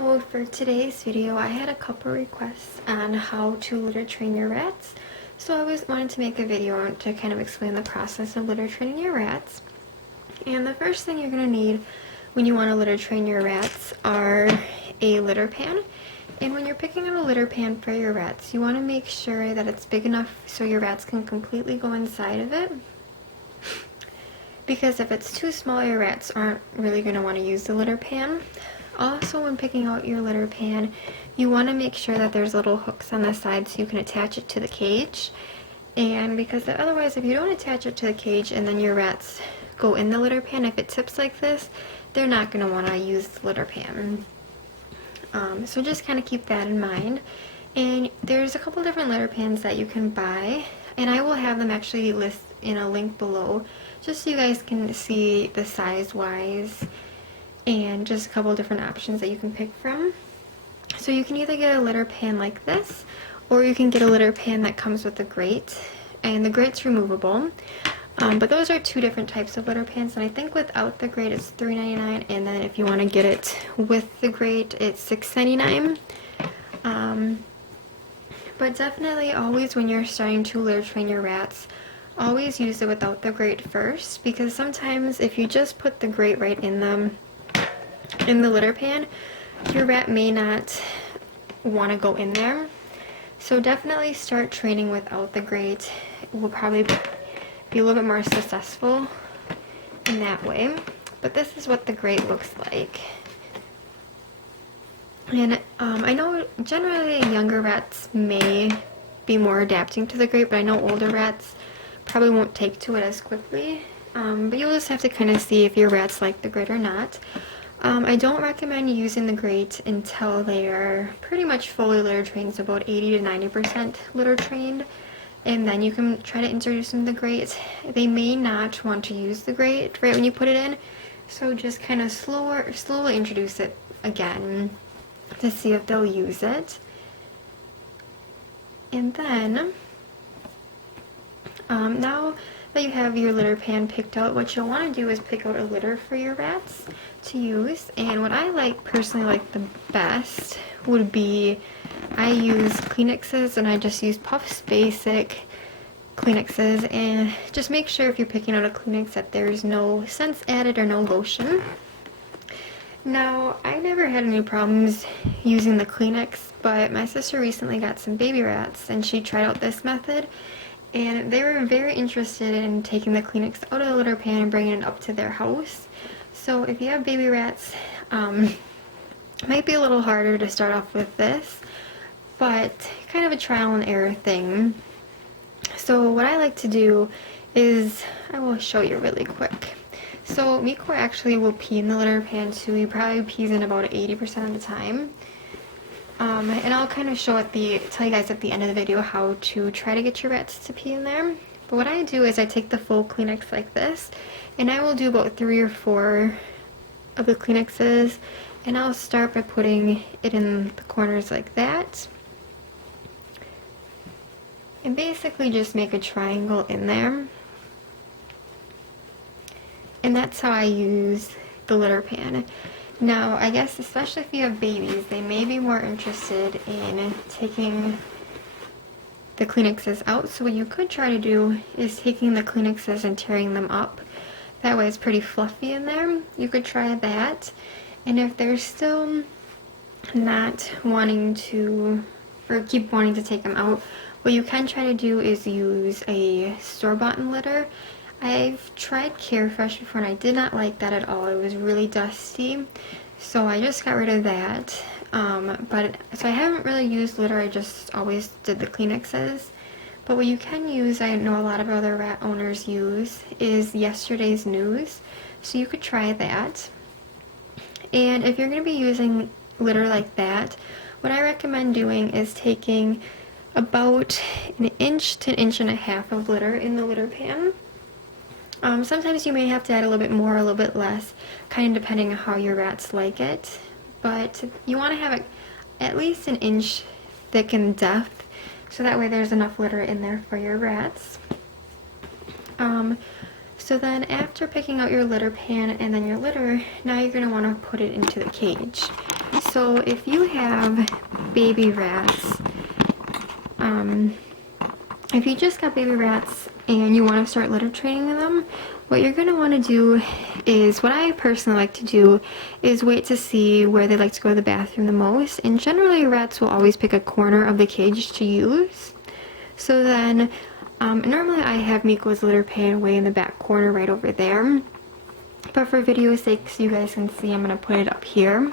So for today's video, I had a couple requests on how to litter train your rats. So I always wanted to make a video to kind of explain the process of litter training your rats. And the first thing you're going to need when you want to litter train your rats are a litter pan. And when you're picking out a litter pan for your rats, you want to make sure that it's big enough so your rats can completely go inside of it. Because if it's too small, your rats aren't really going to want to use the litter pan. Also, when picking out your litter pan, you want to make sure that there's little hooks on the side so you can attach it to the cage. And because otherwise, if you don't attach it to the cage and then your rats go in the litter pan, if it tips like this, they're not going to want to use the litter pan. So just kind of keep that in mind. And there's a couple different litter pans that you can buy, and I will have them actually list in a link below just so you guys can see the size wise and just a couple different options that you can pick from. So you can either get a litter pan like this, or you can get a litter pan that comes with a grate, and the grate's removable. But those are two different types of litter pans, and I think without the grate it's $3.99, and then if you want to get it with the grate it's $6.99. But definitely always when you're starting to litter train your rats, always use it without the grate first, because sometimes if you just put the grate right in the litter pan, your rat may not want to go in there. So definitely start training without the grate. It will probably be a little bit more successful in that way. But this is what the grate looks like. And I know generally younger rats may be more adapting to the grate, but I know older rats probably won't take to it as quickly. But you'll just have to kind of see if your rats like the grate or not. I don't recommend using the grate until they are pretty much fully litter trained, so about 80 to 90% litter trained, and then you can try to introduce them to the grate. They may not want to use the grate right when you put it in, so just kind of slowly introduce it again to see if they'll use it. And then now that you have your litter pan picked out, what you'll want to do is pick out a litter for your rats to use. And what I personally like the best would be, I use Kleenexes, and I just use Puff's basic Kleenexes. And just make sure if you're picking out a Kleenex that there's no scents added or no lotion. Now, I never had any problems using the Kleenex, but my sister recently got some baby rats and she tried out this method, and they were very interested in taking the Kleenex out of the litter pan and bringing it up to their house. So if you have baby rats, it might be a little harder to start off with this, but kind of a trial and error thing. So what I like to do is, I will show you really quick. So Miko actually will pee in the litter pan too. He probably pees in about 80% of the time. And I'll kind of tell you guys at the end of the video how to try to get your rats to pee in there. But what I do is I take the full Kleenex like this, and I will do about 3 or 4 of the Kleenexes, and I'll start by putting it in the corners like that. And basically just make a triangle in there. And that's how I use the litter pan. Now, I guess especially if you have babies, they may be more interested in taking the Kleenexes out. So what you could try to do is taking the Kleenexes and tearing them up. That way it's pretty fluffy in there. You could try that. And if they're still not wanting to, or keep wanting to take them out, what you can try to do is use a store-bought litter. I've tried Carefresh before and I did not like that at all. It was really dusty, so I just got rid of that. So I haven't really used litter, I just always did the Kleenexes. But what you can use, I know a lot of other rat owners use, is yesterday's news. So you could try that. And if you're going to be using litter like that, what I recommend doing is taking about 1 inch to 1.5 inches of litter in the litter pan. Sometimes you may have to add a little bit more, a little bit less, kind of depending on how your rats like it. But you want to have it at least 1 inch thick in depth, so that way there's enough litter in there for your rats. So then after picking out your litter pan and then your litter, now you're going to want to put it into the cage. So if you have baby rats, if you just got baby rats and you want to start litter training them, what you're going to want to do is, what I personally like to do is wait to see where they like to go to the bathroom the most. And generally rats will always pick a corner of the cage to use. So then, normally I have Miko's litter pan way in the back corner right over there. But for video sake, so you guys can see, I'm going to put it up here.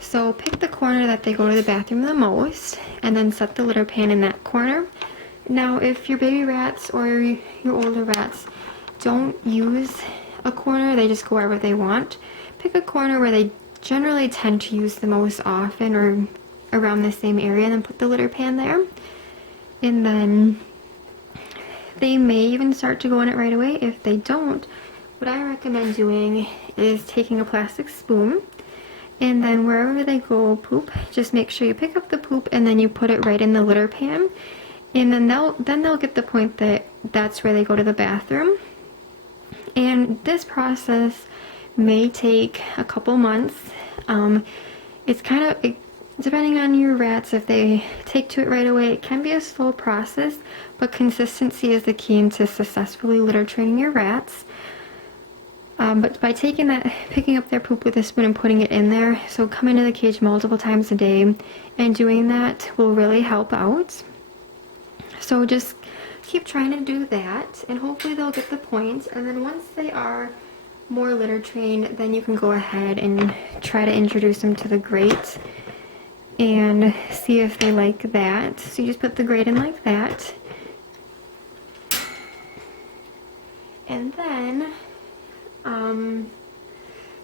So pick the corner that they go to the bathroom the most, and then set the litter pan in that corner. Now, if your baby rats or your older rats don't use a corner, they just go wherever they want, pick a corner where they generally tend to use the most often or around the same area, and then put the litter pan there. And then they may even start to go in it right away. If they don't, what I recommend doing is taking a plastic spoon, and then wherever they go poop, just make sure you pick up the poop and then you put it right in the litter pan. And then they'll get the point that that's where they go to the bathroom. And this process may take a couple months. It's kind of, depending on your rats, if they take to it right away, it can be a slow process, but consistency is the key into successfully litter training your rats. But by picking up their poop with a spoon and putting it in there, so coming to the cage multiple times a day and doing that will really help out. So just keep trying to do that, and hopefully they'll get the point. And then once they are more litter trained, then you can go ahead and try to introduce them to the grate and see if they like that. So you just put the grate in like that. And then,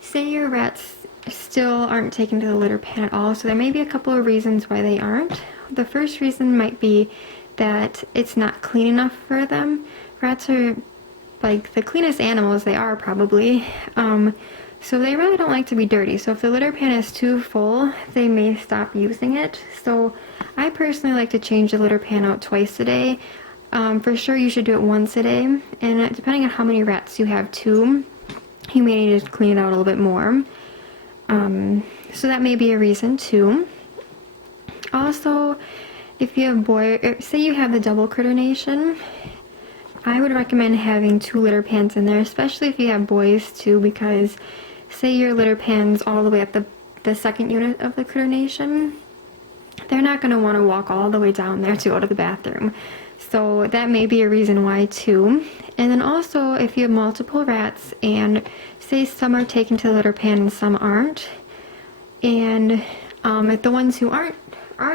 say your rats still aren't taken to the litter pan at all, so there may be a couple of reasons why they aren't. The first reason might be that it's not clean enough for them. Rats are like the cleanest animals they are, probably. So they really don't like to be dirty. So if the litter pan is too full, they may stop using it. So I personally like to change the litter pan out twice a day. For sure you should do it once a day. And depending on how many rats you have too, you may need to clean it out a little bit more. So that may be a reason too. Also, if you have say you have the double critternation, I would recommend having 2 litter pans in there, especially if you have boys too, because say your litter pan's all the way at the second unit of the critternation, they're not going to want to walk all the way down there to go to the bathroom. So that may be a reason why too. And then also, if you have multiple rats and say some are taken to the litter pan and some aren't, and if the ones who are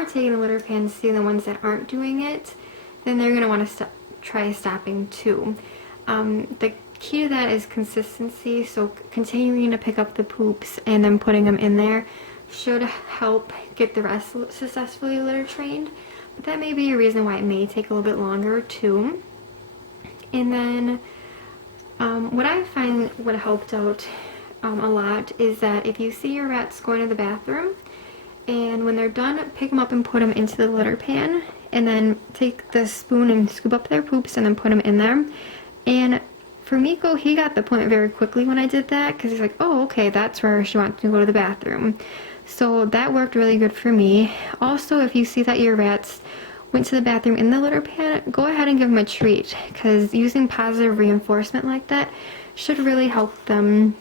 taking the litter pan see the ones that aren't doing it, then they're going to want to try stopping too. The key to that is consistency, so continuing to pick up the poops and then putting them in there should help get the rest successfully litter trained. But that may be a reason why it may take a little bit longer too. And then what I find what helped out a lot is that if you see your rats going to the bathroom, and when they're done, pick them up and put them into the litter pan, and then take the spoon and scoop up their poops and then put them in there. And for Miko, he got the point very quickly when I did that, because he's like, oh, okay, that's where she wants to go to the bathroom. So that worked really good for me. Also, if you see that your rats went to the bathroom in the litter pan, go ahead and give them a treat, because using positive reinforcement like that should really help them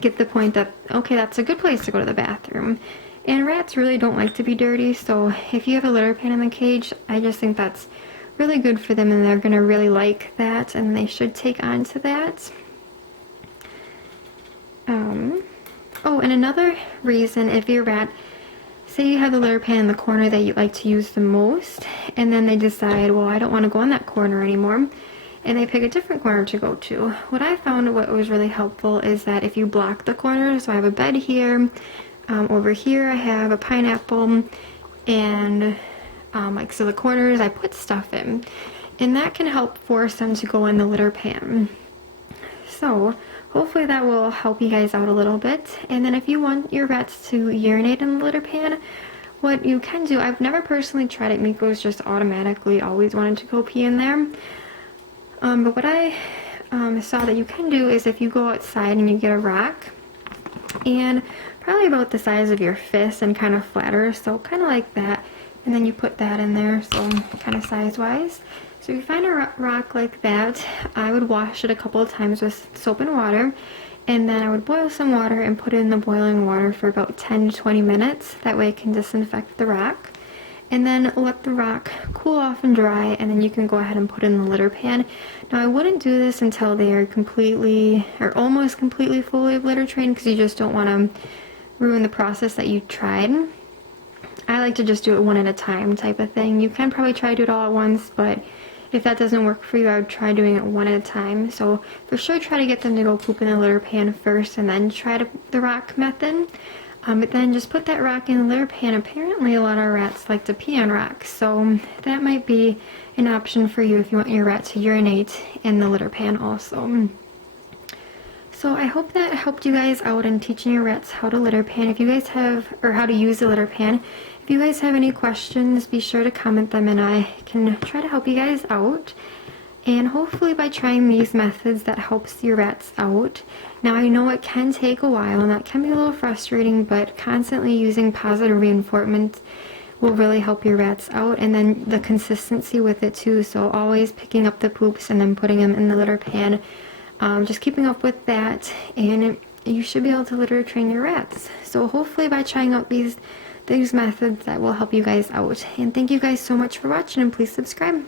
get the point that, okay, that's a good place to go to the bathroom. And rats really don't like to be dirty, so if you have a litter pan in the cage, I just think that's really good for them, and they're going to really like that, and they should take on to that. Oh, and another reason, if your rat, say you have the litter pan in the corner that you like to use the most, and then they decide, well, I don't want to go in that corner anymore, and they pick a different corner to go to. What I found what was really helpful is that if you block the corners, so I have a bed here, over here I have a pineapple, and so the corners I put stuff in, and that can help force them to go in the litter pan. So hopefully that will help you guys out a little bit. And then if you want your rats to urinate in the litter pan, what you can do, I've never personally tried it, Miko's just automatically always wanted to go pee in there, but what I saw that you can do is if you go outside and you get a rock, and probably about the size of your fist and kind of flatter, so kind of like that. And then you put that in there, so kind of size-wise. So if you find a rock like that, I would wash it a couple of times with soap and water, and then I would boil some water and put it in the boiling water for about 10 to 20 minutes. That way it can disinfect the rock. And then let the rock cool off and dry, and then you can go ahead and put it in the litter pan. Now I wouldn't do this until they are completely or almost completely fully litter trained, because you just don't want to ruin the process that you tried. I like to just do it one at a time type of thing. You can probably try to do it all at once, but if that doesn't work for you, I would try doing it one at a time. So for sure try to get them to go poop in the litter pan first, and then try the rock method. But then just put that rock in the litter pan. Apparently a lot of rats like to pee on rocks, so that might be an option for you if you want your rat to urinate in the litter pan also. So I hope that helped you guys out in teaching your rats how to litter pan. If you guys have, or how to use the litter pan, if you guys have any questions, be sure to comment them and I can try to help you guys out. And hopefully by trying these methods that helps your rats out. Now I know it can take a while and that can be a little frustrating, but constantly using positive reinforcement will really help your rats out, and then the consistency with it too. So always picking up the poops and then putting them in the litter pan. Just keeping up with that, and you should be able to litter train your rats. So hopefully by trying out these methods that will help you guys out. And thank you guys so much for watching, and please subscribe.